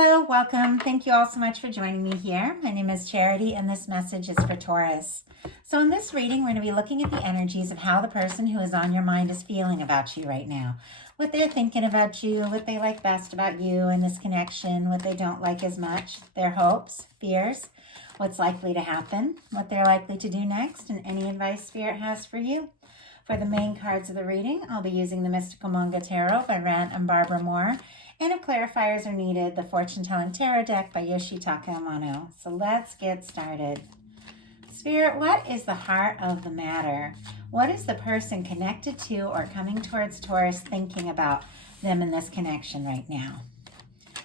Hello, welcome. Thank you all so much for joining me here. My name is Charity, and this message is for Taurus. So in this reading, we're going to be looking at the energies of how the person who is on your mind is feeling about you right now. What they're thinking about you, what they like best about you in this connection, what they don't like as much, their hopes, fears, what's likely to happen, what they're likely to do next, and any advice Spirit has for you. For the main cards of the reading, I'll be using the Mystical Manga Tarot by Rand and Barbara Moore. And if clarifiers are needed, the Fortune Telling Tarot deck by Yoshitaka Amano. So let's get started. Spirit, what is the heart of the matter? What is the person connected to or coming towards Taurus thinking about them in this connection right now?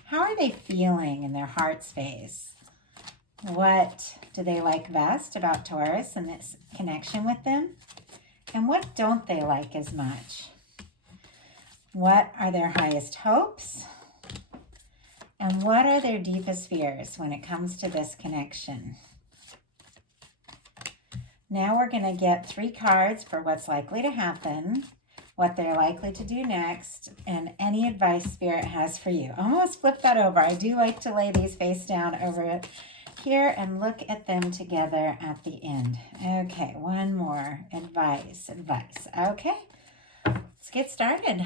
How are they feeling in their heart space? What do they like best about Taurus and this connection with them? And what don't they like as much? What are their highest hopes? And what are their deepest fears when it comes to this connection? Now we're going to get 3 cards for what's likely to happen, what they're likely to do next, and any advice Spirit has for you. Almost flip that over. I do like to lay these face down over here and look at them together at the end. Okay, one more. Advice. Okay, let's get started.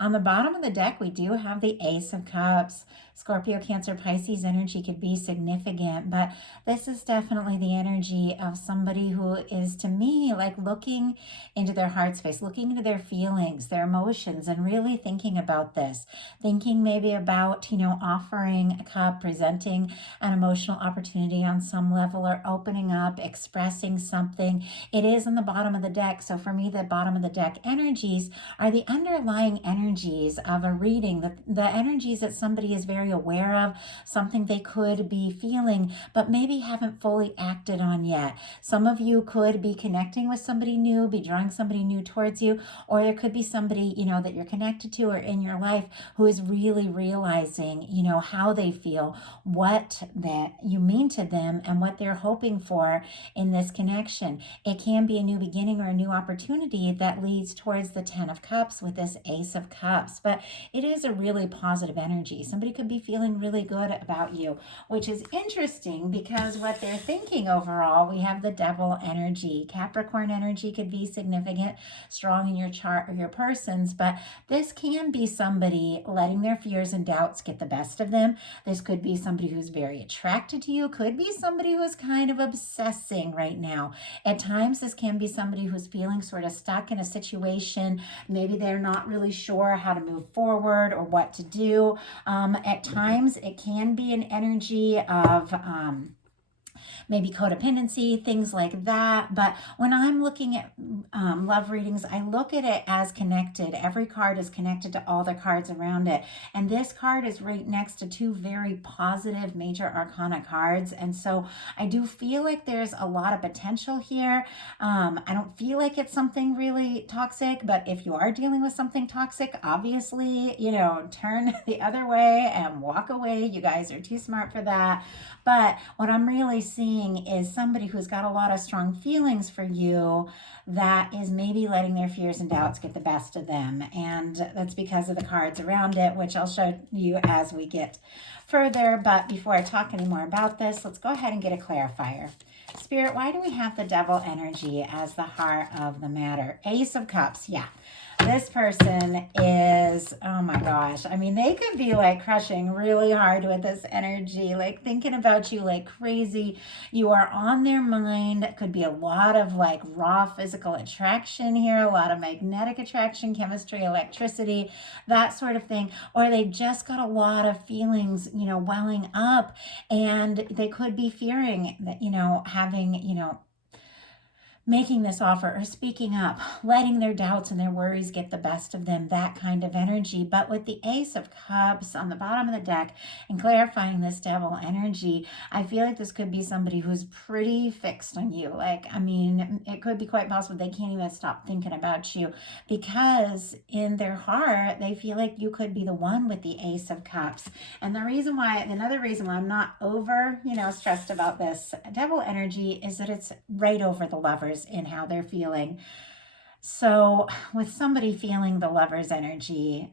On the bottom of the deck, we do have the Ace of Cups. Scorpio, Cancer, Pisces energy could be significant, but this is definitely the energy of somebody who is, to me, like looking into their heart space, looking into their feelings, their emotions, and really thinking about this. Thinking maybe about, offering a cup, presenting an emotional opportunity on some level, or opening up, expressing something. It is on the bottom of the deck. So for me, the bottom of the deck energies are the underlying energies of a reading, the energies that somebody is very aware of, something they could be feeling, but maybe haven't fully acted on yet. Some of you could be connecting with somebody new, be drawing somebody new towards you, or there could be somebody, that you're connected to or in your life who is really realizing, how they feel, what that you mean to them, and what they're hoping for in this connection. It can be a new beginning or a new opportunity that leads towards the 10 of Cups with this Ace of Cups, but it is a really positive energy. Somebody could be feeling really good about you, which is interesting because what they're thinking overall, we have the Devil energy. Capricorn energy could be significant, strong in your chart or your person's, but this can be somebody letting their fears and doubts get the best of them. This could be somebody who's very attracted to you, could be somebody who's kind of obsessing right now. At times, this can be somebody who's feeling sort of stuck in a situation. Maybe they're not really sure how to move forward or what to do. At times, it can be an energy of maybe codependency, things like that. But when I'm looking at love readings, I look at it as connected. Every card is connected to all the cards around it. And this card is right next to 2 very positive major arcana cards. And so I do feel like there's a lot of potential here. I don't feel like it's something really toxic, but if you are dealing with something toxic, obviously, turn the other way and walk away. You guys are too smart for that. But what I'm really seeing is somebody who's got a lot of strong feelings for you that is maybe letting their fears and doubts get the best of them. And that's because of the cards around it, which I'll show you as we get further. But before I talk any more about this, let's go ahead and get a clarifier. Spirit, why do we have the Devil energy as the heart of the matter? Ace of Cups, yeah. This person is, oh my gosh, they could be like crushing really hard with this energy, like thinking about you like crazy. You are on their mind. It could be a lot of like raw physical attraction here, a lot of magnetic attraction, chemistry, electricity, that sort of thing. Or they just got a lot of feelings, welling up, and they could be fearing that, having, making this offer or speaking up, letting their doubts and their worries get the best of them, that kind of energy. But with the Ace of Cups on the bottom of the deck and clarifying this Devil energy, I feel like this could be somebody who's pretty fixed on you. It could be quite possible they can't even stop thinking about you because in their heart, they feel like you could be the one with the Ace of Cups. And another reason why I'm not over, stressed about this Devil energy is that it's right over the Lovers in how they're feeling. So with somebody feeling the Lover's energy,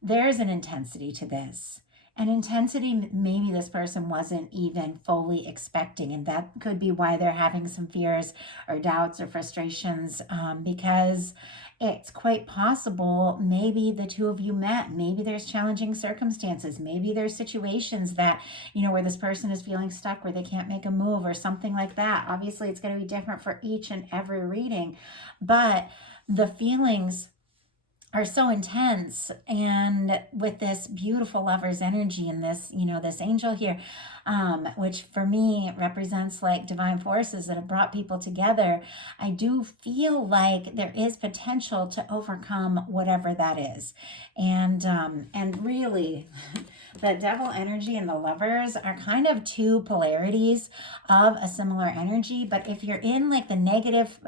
there's an intensity to this. an intensity maybe this person wasn't even fully expecting. And that could be why they're having some fears or doubts or frustrations, because it's quite possible maybe the two of you met. Maybe there's challenging circumstances. Maybe there's situations that, where this person is feeling stuck, where they can't make a move or something like that. Obviously, it's going to be different for each and every reading, but the feelings are so intense, and with this beautiful lover's energy and this this angel here, which for me represents like divine forces that have brought people together, I do feel like there is potential to overcome whatever that is. And really the devil energy and the lovers are kind of two polarities of a similar energy. But if you're in like the negative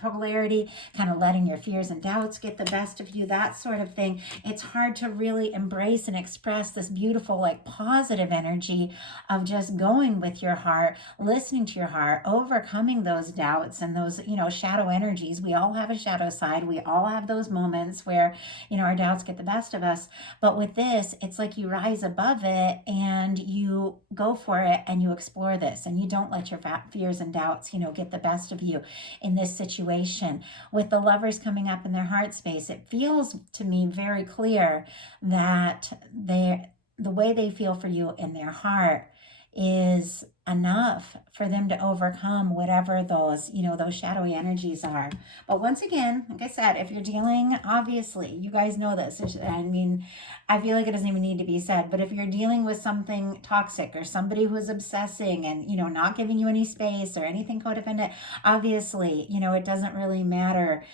polarity, kind of letting your fears and doubts get the best of you, that sort of thing, it's hard to really embrace and express this beautiful, like positive energy of just going with your heart, listening to your heart, overcoming those doubts and those, shadow energies. We all have a shadow side. We all have those moments where, our doubts get the best of us. But with this, it's like you rise above it and you go for it and you explore this, and you don't let your fears and doubts, get the best of you in this situation. With the lovers coming up in their heart space, it feels to me very clear that the way they feel for you in their heart is enough for them to overcome whatever those shadowy energies are. But once again, like I said, if you're dealing, obviously you guys know this, I mean, I feel like it doesn't even need to be said, but if you're dealing with something toxic or somebody who's obsessing and not giving you any space or anything codependent, obviously it doesn't really matter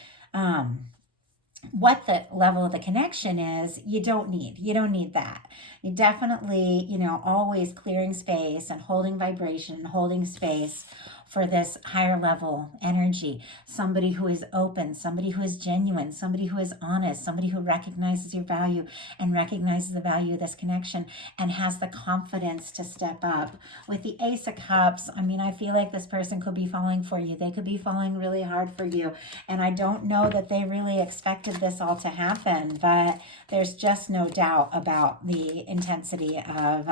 what the level of the connection is. You don't need that. You definitely, always clearing space and holding vibration, holding space for this higher level energy. Somebody who is open, somebody who is genuine, somebody who is honest, somebody who recognizes your value and recognizes the value of this connection and has the confidence to step up. With the Ace of Cups, I mean, I feel like this person could be falling for you. They could be falling really hard for you. And I don't know that they really expected this all to happen, but there's just no doubt about the intensity of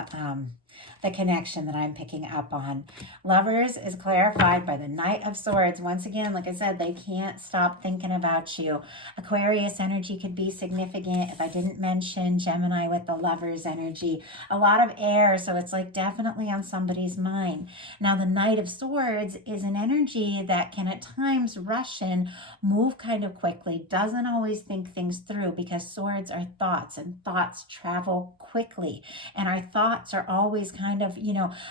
the connection that I'm picking up on. Lovers is clarified by the Knight of Swords. Once again, like I said, they can't stop thinking about you. Aquarius energy could be significant. If I didn't mention Gemini with the Lovers energy, a lot of air, so it's like definitely on somebody's mind. Now, the Knight of Swords is an energy that can at times rush in, move kind of quickly, doesn't always think things through, because swords are thoughts and thoughts travel quickly. And our thoughts are always kind of,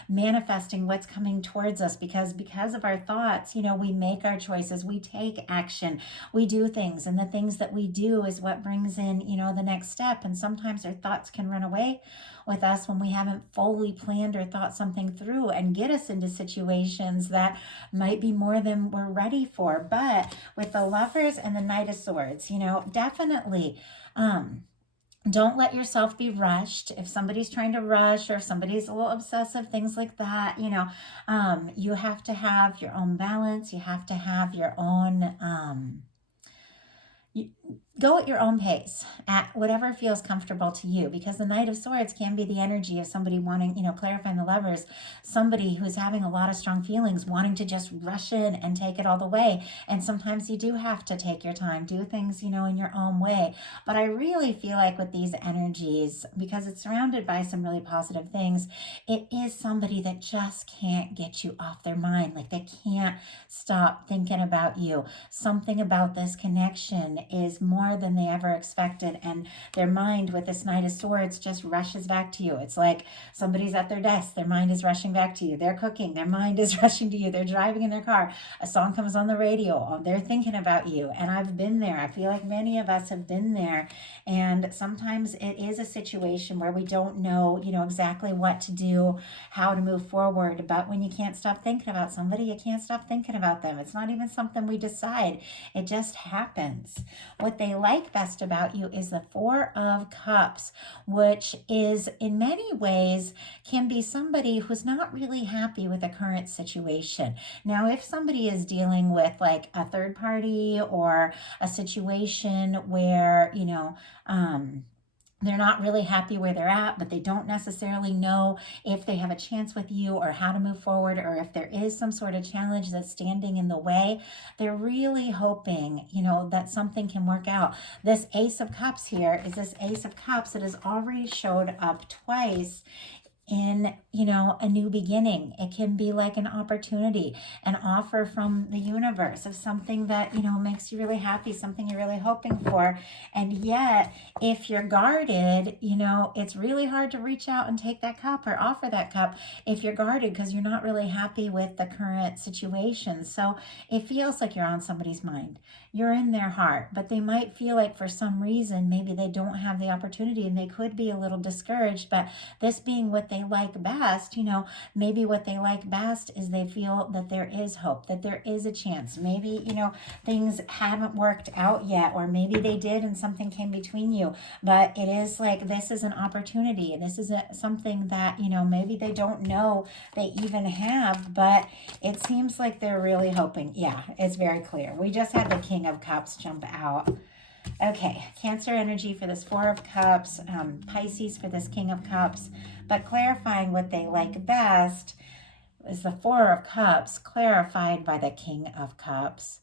manifesting what's coming towards us, because of our thoughts, we make our choices, we take action, we do things, and the things that we do is what brings in, the next step. And sometimes our thoughts can run away with us when we haven't fully planned or thought something through and get us into situations that might be more than we're ready for. But with the Lovers and the Knight of Swords, definitely, don't let yourself be rushed. If somebody's trying to rush or if somebody's a little obsessive, things like that, you have to have your own balance. You have to have your own, go at your own pace, at whatever feels comfortable to you, because the Knight of Swords can be the energy of somebody wanting, clarifying the Lovers, somebody who's having a lot of strong feelings, wanting to just rush in and take it all the way. And sometimes you do have to take your time, do things, in your own way. But I really feel like with these energies, because it's surrounded by some really positive things, it is somebody that just can't get you off their mind. Like they can't stop thinking about you. Something about this connection is more than they ever expected, and their mind with this Knight of Swords just rushes back to you. It's like somebody's at their desk, their mind is rushing back to you. They're cooking, their mind is rushing to you. They're driving in their car, a song comes on the radio, they're thinking about you. And I've been there. I feel like many of us have been there. And sometimes it is a situation where we don't know, exactly what to do, how to move forward. But when you can't stop thinking about somebody, you can't stop thinking about them. It's not even something we decide. It just happens. What they like best about you is the Four of Cups, which is in many ways can be somebody who's not really happy with the current situation. Now, if somebody is dealing with like a third party or a situation where, they're not really happy where they're at, but they don't necessarily know if they have a chance with you or how to move forward, or if there is some sort of challenge that's standing in the way. They're really hoping, that something can work out. This Ace of Cups here is this Ace of Cups that has already showed up twice in, a new beginning. It can be like an opportunity, an offer from the universe of something that, makes you really happy, something you're really hoping for. And yet, if you're guarded, it's really hard to reach out and take that cup or offer that cup if you're guarded, because you're not really happy with the current situation. So it feels like you're on somebody's mind. You're in their heart, but they might feel like for some reason, maybe they don't have the opportunity and they could be a little discouraged. But this being what they like best, maybe what they like best is they feel that there is hope, that there is a chance. Maybe, things haven't worked out yet, or maybe they did and something came between you. But it is like, this is an opportunity, and this is something that, maybe they don't know they even have, but it seems like they're really hoping. Yeah, it's very clear. We just had the King of Cups jump out. Okay, Cancer energy for this Four of Cups, Pisces for this King of Cups, but clarifying what they like best is the Four of Cups clarified by the King of Cups.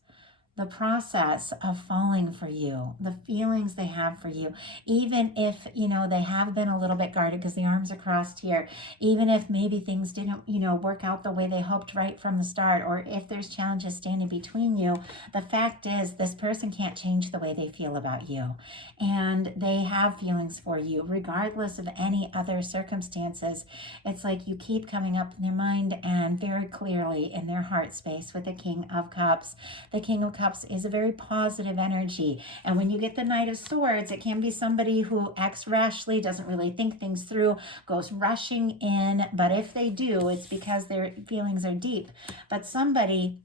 The process of falling for you, the feelings they have for you, even if, they have been a little bit guarded because the arms are crossed here, even if maybe things didn't, work out the way they hoped right from the start, or if there's challenges standing between you, the fact is this person can't change the way they feel about you. And they have feelings for you, regardless of any other circumstances. It's like you keep coming up in their mind and very clearly in their heart space with the King of Cups. The King of Cups is a very positive energy. And when you get the Knight of Swords, it can be somebody who acts rashly, doesn't really think things through, goes rushing in. But if they do, it's because their feelings are deep. But somebody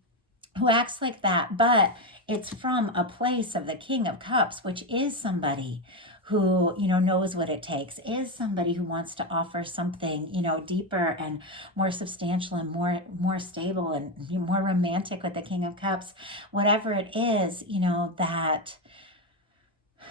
who acts like that, but it's from a place of the King of Cups, which is somebody who, knows what it takes, is somebody who wants to offer something, deeper and more substantial and more stable and more romantic with the King of Cups, whatever it is, that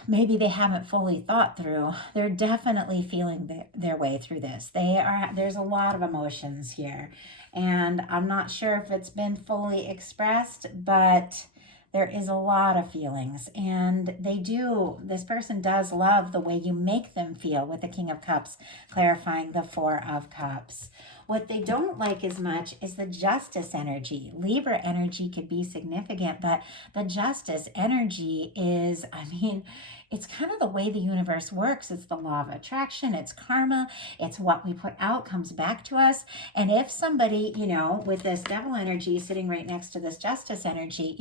maybe they haven't fully thought through. They're definitely feeling their way through this. There's a lot of emotions here, and I'm not sure if it's been fully expressed, but there is a lot of feelings, and this person does love the way you make them feel with the King of Cups, clarifying the Four of Cups. What they don't like as much is the Justice energy. Libra energy could be significant, but the Justice energy is, it's kind of the way the universe works. It's the law of attraction. It's karma. It's what we put out comes back to us. And if somebody, with this Devil energy sitting right next to this Justice energy,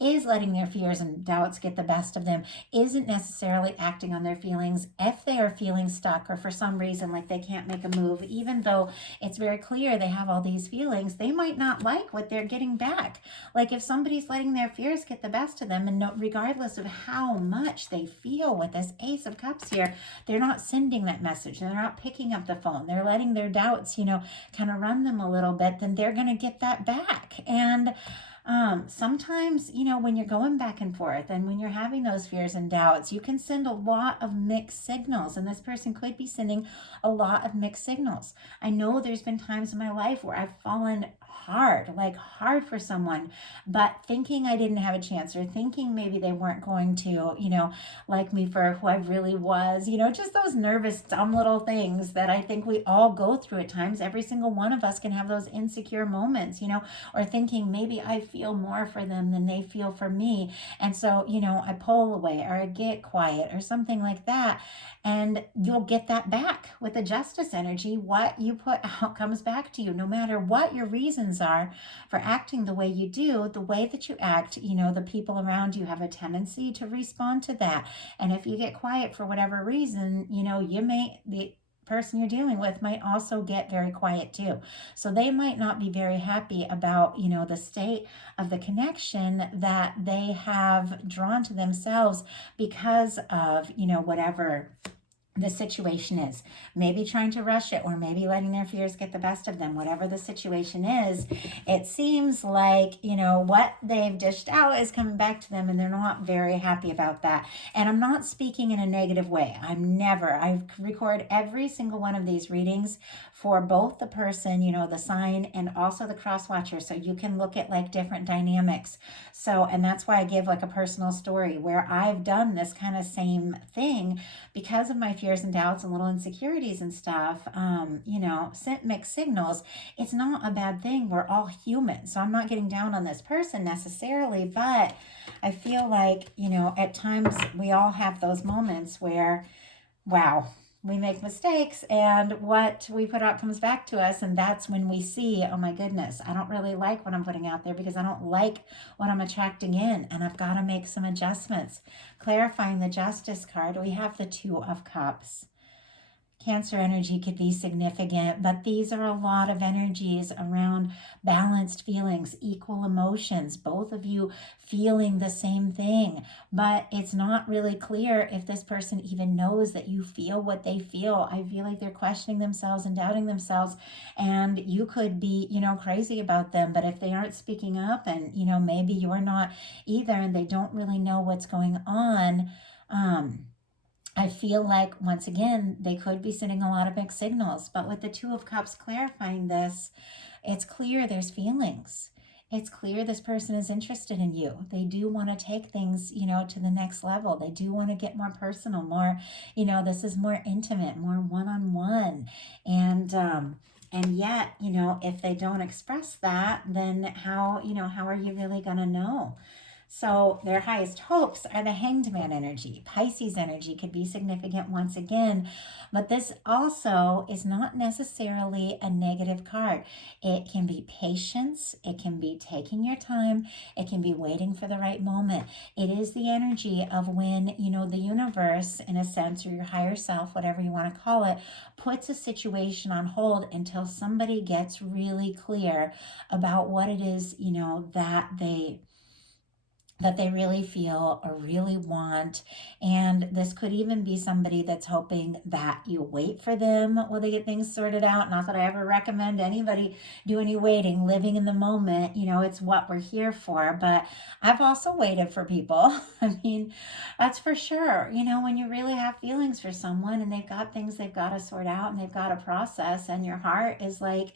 is letting their fears and doubts get the best of them, isn't necessarily acting on their feelings, if they are feeling stuck or for some reason like they can't make a move, even though it's very clear they have all these feelings, they might not like what they're getting back. Like if somebody's letting their fears get the best of them, and regardless of how much they feel with this Ace of Cups here, they're not sending that message. They're not picking up the phone. They're letting their doubts, kind of run them a little bit. Then they're going to get that back. And sometimes, when you're going back and forth and when you're having those fears and doubts, you can send a lot of mixed signals, and this person could be sending a lot of mixed signals. I know there's been times in my life where I've fallen hard for someone, but thinking I didn't have a chance, or thinking maybe they weren't going to, like me for who I really was, just those nervous, dumb little things that I think we all go through at times. Every single one of us can have those insecure moments, or thinking maybe I feel more for them than they feel for me. And so, I pull away or I get quiet or something like that. And you'll get that back with the Justice energy. What you put out comes back to you, no matter what your reasons are for acting the way you do. The way that you act, the people around you have a tendency to respond to that. And if you get quiet for whatever reason, the person you're dealing with might also get very quiet too. So they might not be very happy about, the state of the connection that they have drawn to themselves because of, whatever the situation is. Maybe trying to rush it, or maybe letting their fears get the best of them. Whatever the situation is, it seems like, what they've dished out is coming back to them, and they're not very happy about that. And I'm not speaking in a negative way. I record every single one of these readings for both the person, the sign, and also the cross watcher, so you can look at like different dynamics. So, and that's why I give like a personal story where I've done this kind of same thing because of my fears and doubts and little insecurities and stuff. Mixed signals. It's not a bad thing. We're all human. So I'm not getting down on this person necessarily, but I feel like, at times we all have those moments where, wow, we make mistakes and what we put out comes back to us. And that's when we see, oh my goodness, I don't really like what I'm putting out there because I don't like what I'm attracting in. And I've got to make some adjustments. Clarifying the Justice card, we have the Two of Cups. Cancer energy could be significant, but these are a lot of energies around balanced feelings, equal emotions, both of you feeling the same thing. But it's not really clear if this person even knows that you feel what they feel. I feel like they're questioning themselves and doubting themselves, and you could be, crazy about them. But if they aren't speaking up, and, maybe you're not either, and they don't really know what's going on, I feel like, once again, they could be sending a lot of mixed signals. But with the Two of Cups clarifying this, it's clear there's feelings. It's clear this person is interested in you. They do want to take things, to the next level. They do want to get more personal, more, this is more intimate, more one-on-one. And yet, if they don't express that, then how are you really going to know? So their highest hopes are the Hanged Man energy. Pisces energy could be significant once again, but this also is not necessarily a negative card. It can be patience. It can be taking your time. It can be waiting for the right moment. It is the energy of when, the universe, in a sense, or your higher self, whatever you want to call it, puts a situation on hold until somebody gets really clear about what it is, that they really feel or really want. And this could even be somebody that's hoping that you wait for them while they get things sorted out. Not that I ever recommend anybody do any waiting, living in the moment. It's what we're here for. But I've also waited for people. I mean, that's for sure. When you really have feelings for someone and they've got things they've got to sort out and they've got to process, and your heart is like,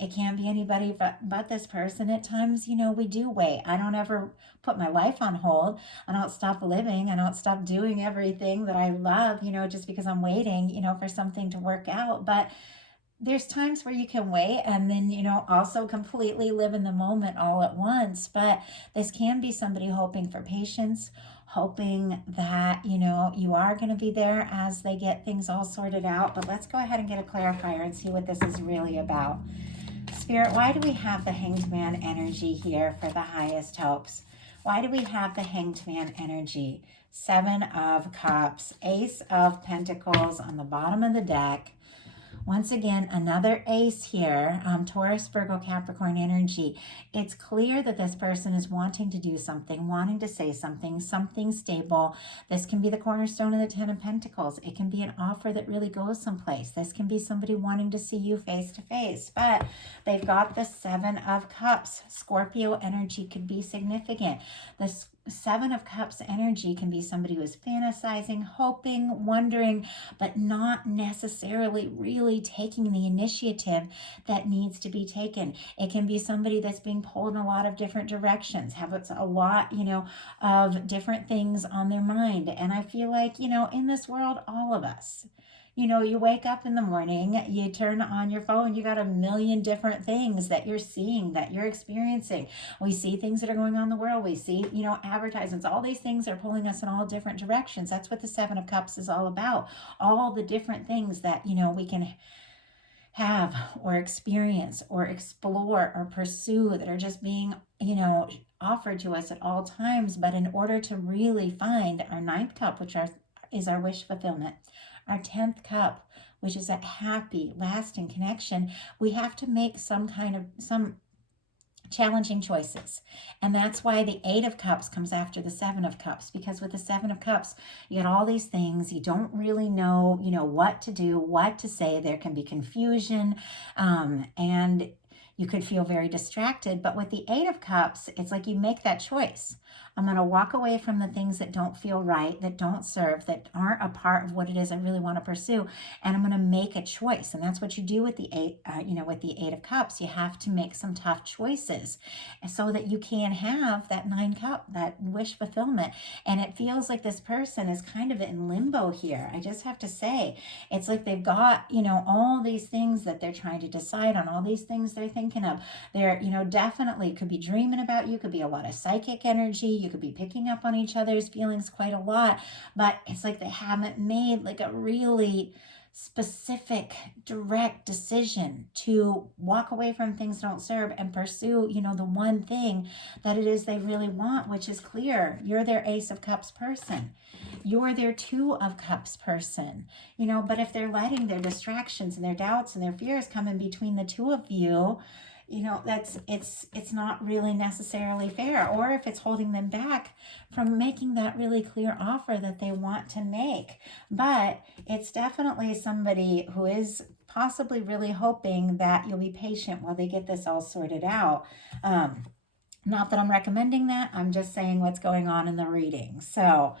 it can't be anybody but this person. At times, we do wait. I don't ever put my life on hold. I don't stop living. I don't stop doing everything that I love, just because I'm waiting, for something to work out. But there's times where you can wait and then, also completely live in the moment all at once. But this can be somebody hoping for patience, hoping that, you are going to be there as they get things all sorted out. But let's go ahead and get a clarifier and see what this is really about. Spirit, why do we have the Hanged Man energy here for the highest hopes? Why do we have the Hanged Man energy? Seven of Cups, Ace of Pentacles on the bottom of the deck. Once again, another ace here, Taurus, Virgo, Capricorn energy. It's clear that this person is wanting to do something, wanting to say something, something stable. This can be the cornerstone of the Ten of Pentacles. It can be an offer that really goes someplace. This can be somebody wanting to see you face to face, but they've got the Seven of Cups. Scorpio energy could be significant. The Seven of Cups energy can be somebody who is fantasizing, hoping, wondering, but not necessarily really taking the initiative that needs to be taken. It can be somebody that's being pulled in a lot of different directions, have a lot, of different things on their mind. And I feel like, in this world, all of us, you wake up in the morning, you turn on your phone, you got a million different things that you're seeing, that you're experiencing. We see things that are going on in the world. We see, advertisements. All these things are pulling us in all different directions. That's what the Seven of Cups is all about. All the different things that, we can have or experience or explore or pursue that are just being, offered to us at all times. But in order to really find our ninth cup, which is our wish fulfillment, our 10th cup, which is a happy, lasting connection, we have to make some challenging choices. And that's why the Eight of Cups comes after the Seven of Cups, because with the Seven of Cups, you get all these things. You don't really know, what to do, what to say. There can be confusion, and you could feel very distracted. But with the Eight of Cups, it's like you make that choice. I'm going to walk away from the things that don't feel right, that don't serve, that aren't a part of what it is I really want to pursue, and I'm going to make a choice. And that's what you do with the with the Eight of Cups. You have to make some tough choices so that you can have that Nine Cup, that wish fulfillment. And it feels like this person is kind of in limbo here. I just have to say, it's like they've got, all these things that they're trying to decide on, all these things they're thinking of. They're, definitely could be dreaming about you, could be a lot of psychic energy. You could be picking up on each other's feelings quite a lot, but it's like they haven't made like a really specific, direct decision to walk away from things that don't serve and pursue, the one thing that it is they really want, which is clear. You're their Ace of Cups person. You're their Two of Cups person, but if they're letting their distractions and their doubts and their fears come in between the two of you, that's it's not really necessarily fair. Or if it's holding them back from making that really clear offer that they want to make. But it's definitely somebody who is possibly really hoping that you'll be patient while they get this all sorted out. Not that I'm recommending that, I'm just saying what's going on in the reading. So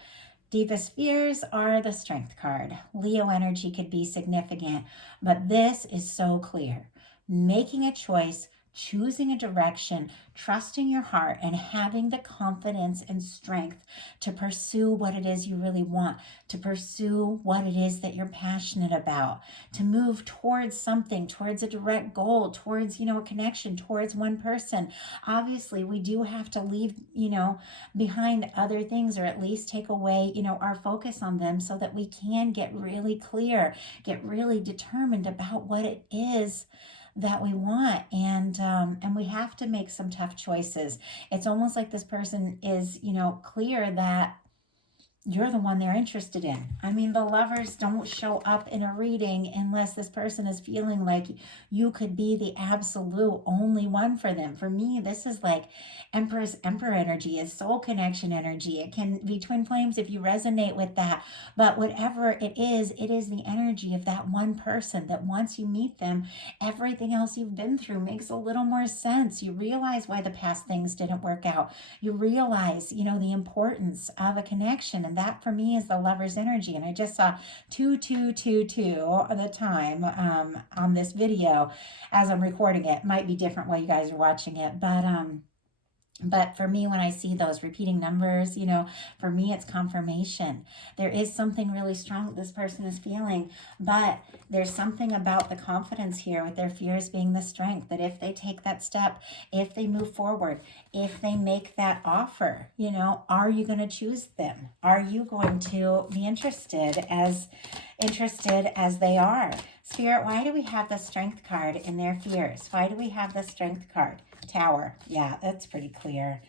deepest fears are the Strength card. Leo energy could be significant, but this is so clear. Making a choice, choosing a direction, trusting your heart, and having the confidence and strength to pursue what it is you really want, to pursue what it is that you're passionate about, to move towards something, towards a direct goal, towards, a connection, towards one person. Obviously, we do have to leave, behind other things, or at least take away, our focus on them, so that we can get really clear, get really determined about what it is that we want, and we have to make some tough choices. It's almost like this person is, clear that you're the one they're interested in. I mean, the Lovers don't show up in a reading unless this person is feeling like you could be the absolute only one for them. For me, this is like Empress, Emperor energy, is soul connection energy. It can be twin flames if you resonate with that. But whatever it is the energy of that one person that once you meet them, everything else you've been through makes a little more sense. You realize why the past things didn't work out. You realize, the importance of a connection. And that for me is the Lover's energy. And I just saw 2222 at the time on this video as I'm recording it. Might be different while you guys are watching it, but for me, when I see those repeating numbers, for me, it's confirmation. There is something really strong that this person is feeling, but there's something about the confidence here, with their fears being the strength, that if they take that step, if they move forward, if they make that offer, are you going to choose them? Are you going to be interested as they are? Spirit, why do we have the Strength card in their fears? Why do we have the Strength card? Tower. Yeah, that's pretty clear.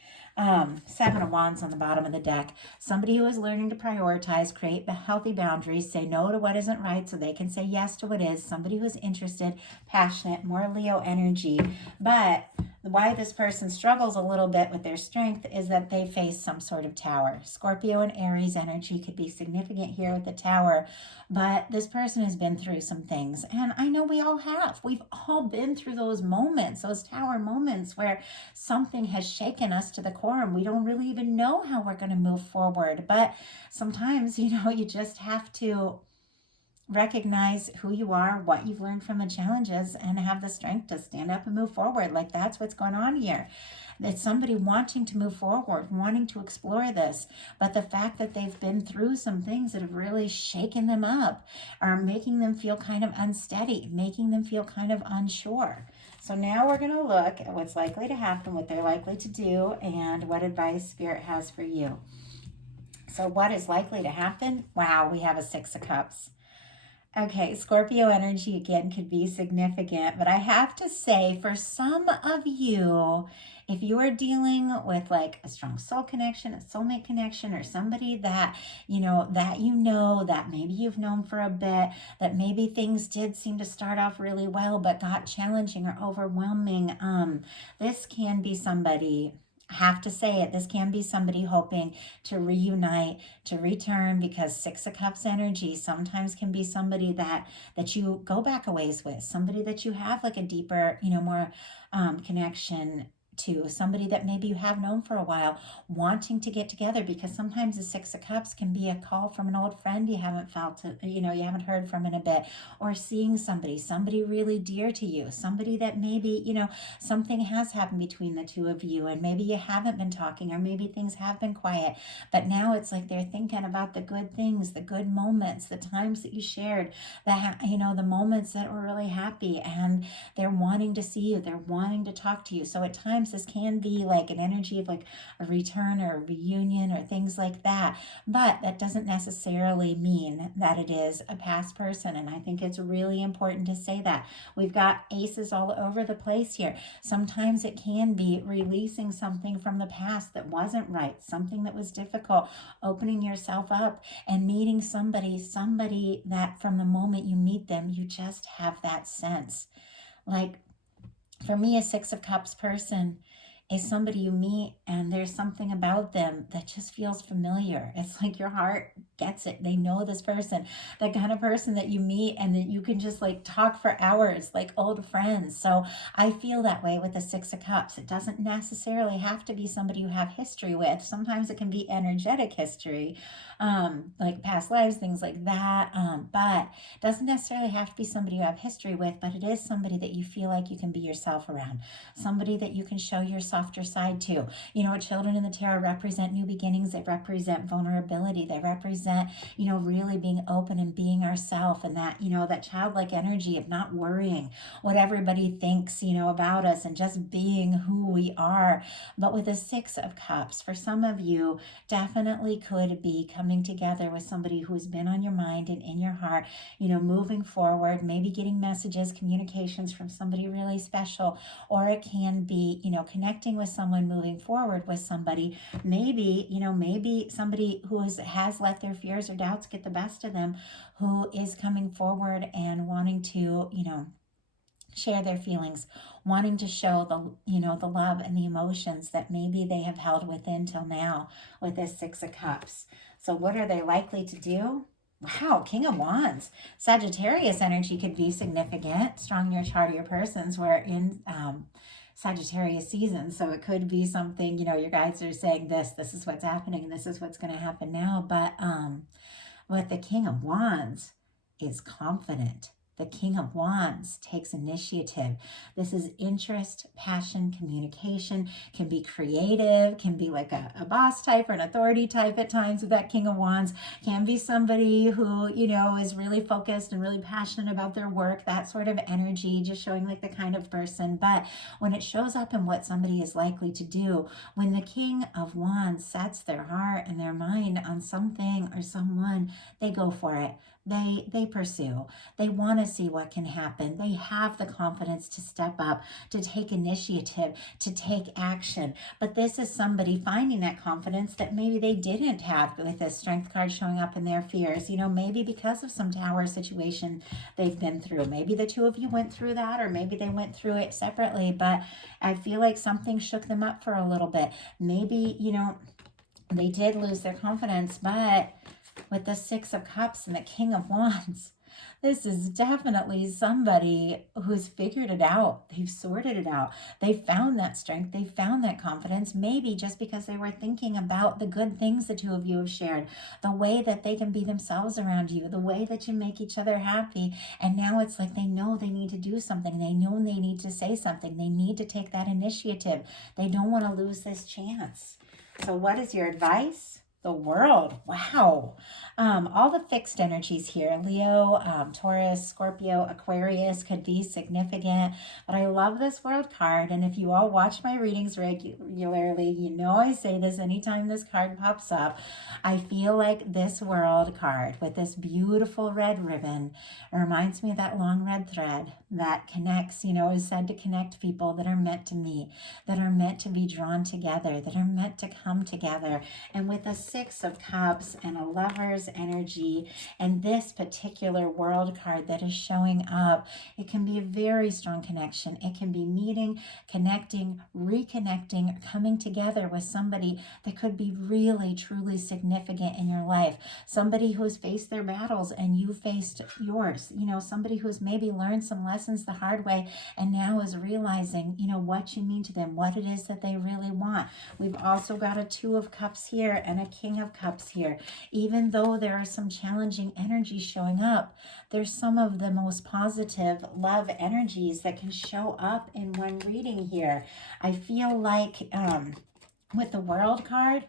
Seven of Wands on the bottom of the deck. Somebody who is learning to prioritize, create healthy boundaries, say no to what isn't right so they can say yes to what is. Somebody who is interested, passionate, more Leo energy. But why this person struggles a little bit with their strength is that they face some sort of tower. Scorpio and Aries energy could be significant here with the tower, but this person has been through some things, and I know we all have. We've all been through those moments, those tower moments where something has shaken us to the core and we don't really even know how we're going to move forward. But sometimes, you just have to recognize who you are, what you've learned from the challenges, and have the strength to stand up and move forward. Like, that's what's going on here. It's somebody wanting to move forward, wanting to explore this, but the fact that they've been through some things that have really shaken them up are making them feel kind of unsteady, making them feel kind of unsure. So now we're going to look at what's likely to happen, what they're likely to do, and what advice Spirit has for you. So what is likely to happen? Wow, we have a Six of Cups. Okay, Scorpio energy again could be significant, but I have to say, for some of you, if you are dealing with like a strong soul connection, a soulmate connection, or somebody that that maybe you've known for a bit, that maybe things did seem to start off really well, but got challenging or overwhelming, this can be somebody. I have to say it. This can be somebody hoping to reunite, to return, because Six of Cups energy sometimes can be somebody that you go back a ways with, somebody that you have like a deeper, more connection to, somebody that maybe you have known for a while, wanting to get together, because sometimes the Six of Cups can be a call from an old friend you haven't you haven't heard from in a bit, or seeing somebody really dear to you, somebody that maybe, something has happened between the two of you, and maybe you haven't been talking, or maybe things have been quiet, but now it's like they're thinking about the good things, the good moments, the times that you shared, the moments that were really happy, and they're wanting to see you, they're wanting to talk to you. So at times this can be like an energy of like a return or a reunion or things like that, but that doesn't necessarily mean that it is a past person. And I think it's really important to say that. We've got aces all over the place here. Sometimes it can be releasing something from the past that wasn't right, something that was difficult, opening yourself up and meeting somebody that from the moment you meet them, you just have that sense. Like, for me, a Six of Cups person is somebody you meet and there's something about them that just feels familiar. It's like your heart gets it. They know this person, the kind of person that you meet and that you can just like talk for hours like old friends. So I feel that way with the Six of Cups. It doesn't necessarily have to be somebody you have history with. Sometimes it can be energetic history, like past lives, things like that. But it doesn't necessarily have to be somebody you have history with, but it is somebody that you feel like you can be yourself around, somebody that you can show your softer side to. Children in the tarot represent new beginnings. They represent vulnerability. They represent, really being open and being ourselves, and that childlike energy of not worrying what everybody thinks, about us, and just being who we are. But with the Six of Cups, for some of you, definitely could be coming together with somebody who's been on your mind and in your heart, moving forward, maybe getting messages, communications from somebody really special, or it can be, connecting with someone, moving forward with somebody, maybe somebody who has let their fears or doubts get the best of them, who is coming forward and wanting to, share their feelings, wanting to show the love and the emotions that maybe they have held within till now with this Six of Cups. So what are they likely to do? Wow, King of Wands. Sagittarius energy could be significant, strong in your chart of your persons. We're in Sagittarius season, so it could be something, your guides are saying this is what's happening, and this is what's going to happen now. But with the King of Wands is confident. The King of Wands takes initiative. This is interest, passion, communication, can be creative, can be like a boss type or an authority type at times with that King of Wands, can be somebody who, is really focused and really passionate about their work, that sort of energy, just showing like the kind of person. But when it shows up in what somebody is likely to do, when the King of Wands sets their heart and their mind on something or someone, they go for it. They pursue. They want to see what can happen. They have the confidence to step up, to take initiative, to take action. But this is somebody finding that confidence that maybe they didn't have with the Strength card showing up in their fears. Maybe because of some tower situation they've been through. Maybe the two of you went through that, or maybe they went through it separately. But I feel like something shook them up for a little bit. Maybe, they did lose their confidence, but with the Six of Cups and the King of Wands, this is definitely somebody who's figured it out. They've sorted it out. They found that strength. They found that confidence, maybe just because they were thinking about the good things the two of you have shared, the way that they can be themselves around you, the way that you make each other happy. And now it's like they know they need to do something. They know they need to say something. They need to take that initiative. They don't want to lose this chance. So what is your advice? the world. Wow. All the fixed energies here, Leo, Taurus, Scorpio, Aquarius could be significant, but I love this world card. And if you all watch my readings regularly, you know I say this anytime this card pops up. I feel like this world card with this beautiful red ribbon reminds me of that long red thread that connects, is said to connect people that are meant to meet, that are meant to be drawn together, that are meant to come together. And with a Six of Cups and a Lover's energy and this particular world card that is showing up, it can be a very strong connection. It can be meeting, connecting, reconnecting, coming together with somebody that could be really, truly significant in your life. Somebody who has faced their battles and you faced yours. Somebody who has maybe learned some lessons the hard way and now is realizing, what you mean to them, what it is that they really want. We've also got a Two of Cups here and a King of Cups here. Even though there are some challenging energies showing up, there's some of the most positive love energies that can show up in one reading here. I feel like with the World card,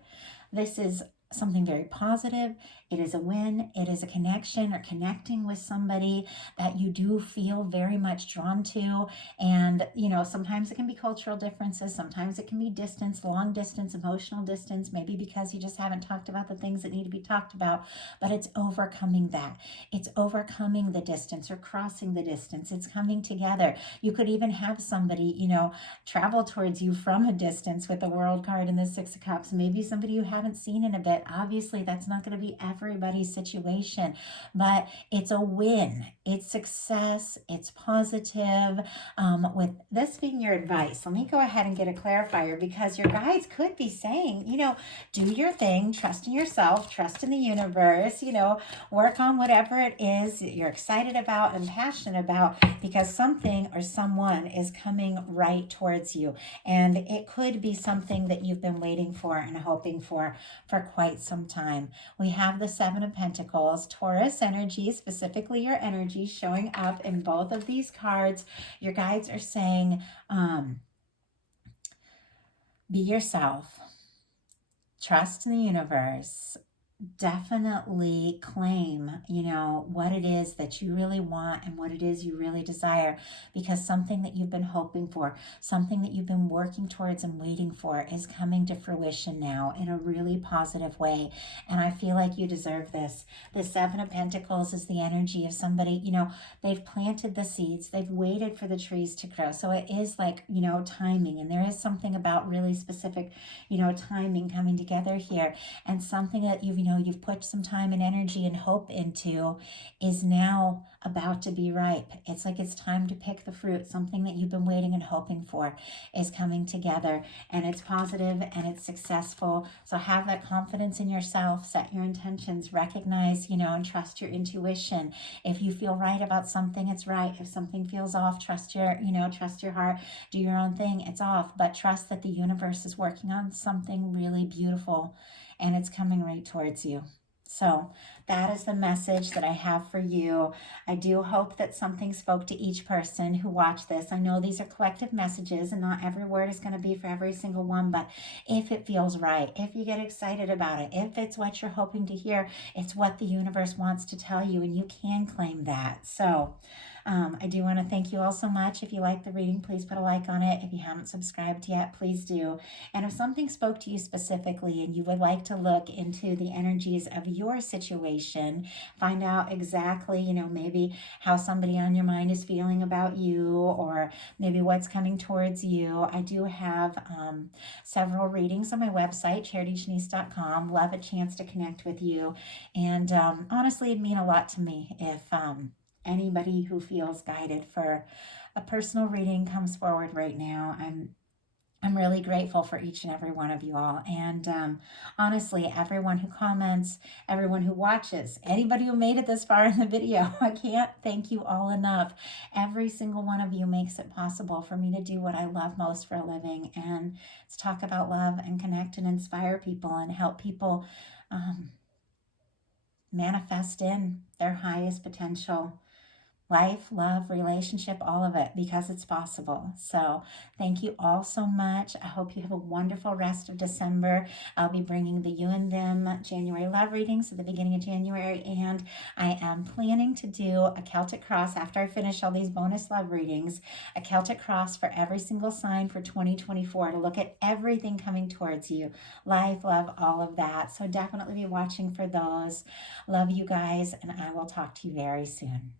this is something very positive. It is a win. It is a connection or connecting with somebody that you do feel very much drawn to. And, sometimes it can be cultural differences. Sometimes it can be distance, long distance, emotional distance, maybe because you just haven't talked about the things that need to be talked about. But it's overcoming that. It's overcoming the distance or crossing the distance. It's coming together. You could even have somebody, travel towards you from a distance with the World card and the Six of Cups. Maybe somebody you haven't seen in a bit. Obviously, that's not going to be everybody's situation, but it's a win. It's success. It's positive. With this being your advice, let me go ahead and get a clarifier, because your guides could be saying, do your thing, trust in yourself, trust in the universe, work on whatever it is that you're excited about and passionate about, because something or someone is coming right towards you. And it could be something that you've been waiting for and hoping for quite some time. We have the Seven of Pentacles, Taurus energy, specifically your energy showing up in both of these cards. Your guides are saying, be yourself, trust in the universe, definitely claim, what it is that you really want and what it is you really desire, because something that you've been hoping for, something that you've been working towards and waiting for is coming to fruition now in a really positive way. And I feel like you deserve this. The Seven of Pentacles is the energy of somebody, they've planted the seeds, they've waited for the trees to grow. So it is like, timing, and there is something about really specific, timing coming together here, and something that you've put some time and energy and hope into is now about to be ripe. It's like it's time to pick the fruit. Something that you've been waiting and hoping for is coming together, and it's positive and it's successful. So have that confidence in yourself, set your intentions, recognize, and trust your intuition. If you feel right about something, it's right. If something feels off, trust your heart, do your own thing, it's off. But trust that the universe is working on something really beautiful, and it's coming right towards you. So that is the message that I have for you. I do hope that something spoke to each person who watched this. I know these are collective messages and not every word is going to be for every single one, but if it feels right, if you get excited about it, if it's what you're hoping to hear, it's what the universe wants to tell you, and you can claim that. So I do want to thank you all so much. If you like the reading, please put a like on it. If you haven't subscribed yet, please do. And if something spoke to you specifically and you would like to look into the energies of your situation, find out exactly, maybe how somebody on your mind is feeling about you, or maybe what's coming towards you, I do have several readings on my website, charityjanice.com. Love a chance to connect with you. And honestly, it'd mean a lot to me if anybody who feels guided for a personal reading comes forward right now. I'm really grateful for each and every one of you all. And honestly, everyone who comments, everyone who watches, anybody who made it this far in the video, I can't thank you all enough. Every single one of you makes it possible for me to do what I love most for a living, and it's talk about love and connect and inspire people and help people manifest in their highest potential. life, love, relationship, all of it, because it's possible. So thank you all so much. I hope you have a wonderful rest of December. I'll be bringing the You and Them January love readings at the beginning of January, and I am planning to do a Celtic cross after I finish all these bonus love readings, a Celtic cross for every single sign for 2024 to look at everything coming towards you, life, love, all of that. So definitely be watching for those. Love you guys, and I will talk to you very soon.